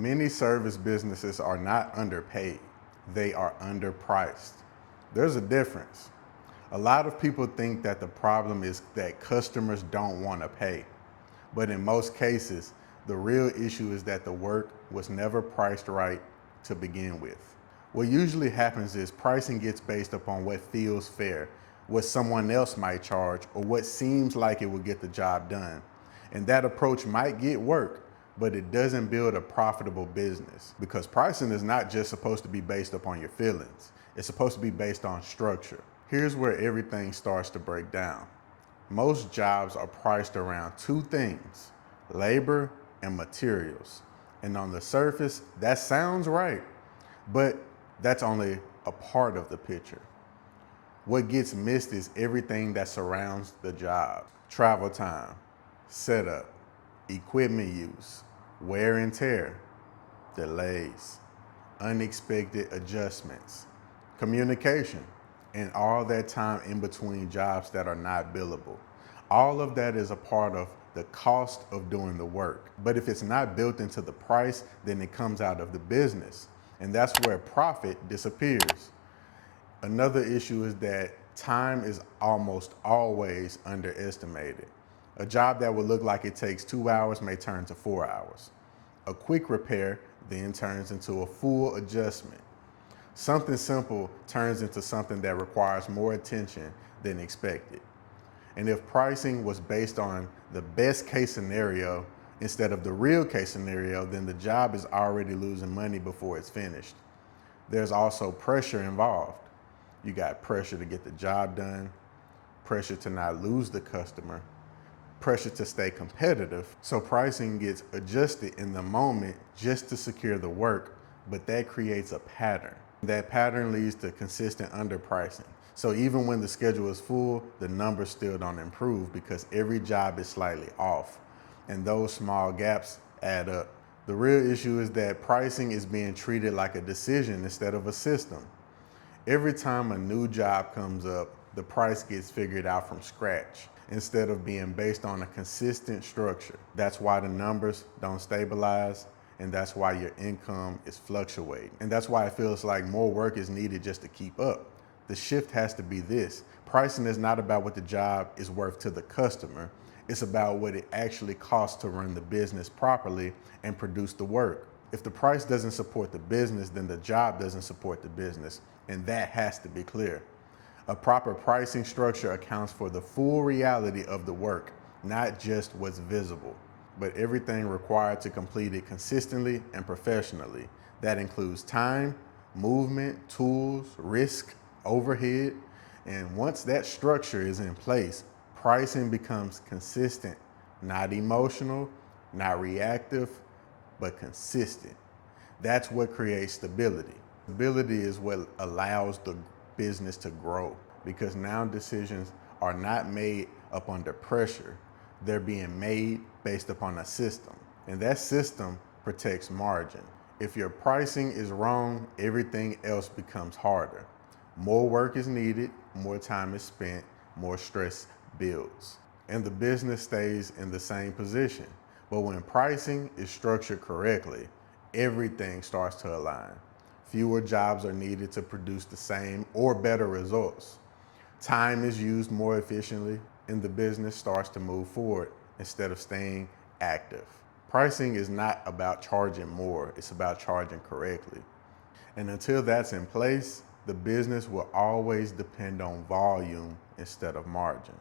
Many service businesses are not underpaid, they are underpriced. There's a difference. A lot of people think that the problem is that customers don't want to pay. But in most cases, the real issue is that the work was never priced right to begin with. What usually happens is pricing gets based upon what feels fair, what someone else might charge, or what seems like it will get the job done. And that approach might get work, but it doesn't build a profitable business, because pricing is not just supposed to be based upon your feelings. It's supposed to be based on structure. Here's where everything starts to break down. Most jobs are priced around two things: labor and materials. And on the surface, that sounds right, but that's only a part of the picture. What gets missed is everything that surrounds the job: travel time, setup, equipment use, wear and tear, delays, unexpected adjustments, communication, and all that time in between jobs that are not billable. All of that is a part of the cost of doing the work. But if it's not built into the price, then it comes out of the business. And that's where profit disappears. Another issue is that time is almost always underestimated. A job that would look like it takes 2 hours may turn to 4 hours. A quick repair then turns into a full adjustment. Something simple turns into something that requires more attention than expected. And if pricing was based on the best case scenario instead of the real case scenario, then the job is already losing money before it's finished. There's also pressure involved. You got pressure to get the job done, pressure to not lose the customer, pressure to stay competitive. So pricing gets adjusted in the moment just to secure the work, but that creates a pattern. That pattern leads to consistent underpricing. So even when the schedule is full, the numbers still don't improve because every job is slightly off. And those small gaps add up. The real issue is that pricing is being treated like a decision instead of a system. Every time a new job comes up, the price gets figured out from scratch instead of being based on a consistent structure. That's why the numbers don't stabilize, and that's why your income is fluctuating. And that's why it feels like more work is needed just to keep up. The shift has to be this: pricing is not about what the job is worth to the customer. It's about what it actually costs to run the business properly and produce the work. If the price doesn't support the business, then the job doesn't support the business, and that has to be clear. A proper pricing structure accounts for the full reality of the work, not just what's visible, but everything required to complete it consistently and professionally. That includes time, movement, tools, risk, overhead. And once that structure is in place, pricing becomes consistent, not emotional, not reactive, but consistent. That's what creates stability. Stability is what allows the business to grow, because now decisions are not made up under pressure. They're being made based upon a system, and that system protects margin. If your pricing is wrong, everything else becomes harder. More work is needed, more time is spent, more stress builds, and the business stays in the same position. But when pricing is structured correctly, everything starts to align. Fewer jobs are needed to produce the same or better results. Time is used more efficiently, and the business starts to move forward instead of staying active. Pricing is not about charging more, it's about charging correctly. And until that's in place, the business will always depend on volume instead of margin.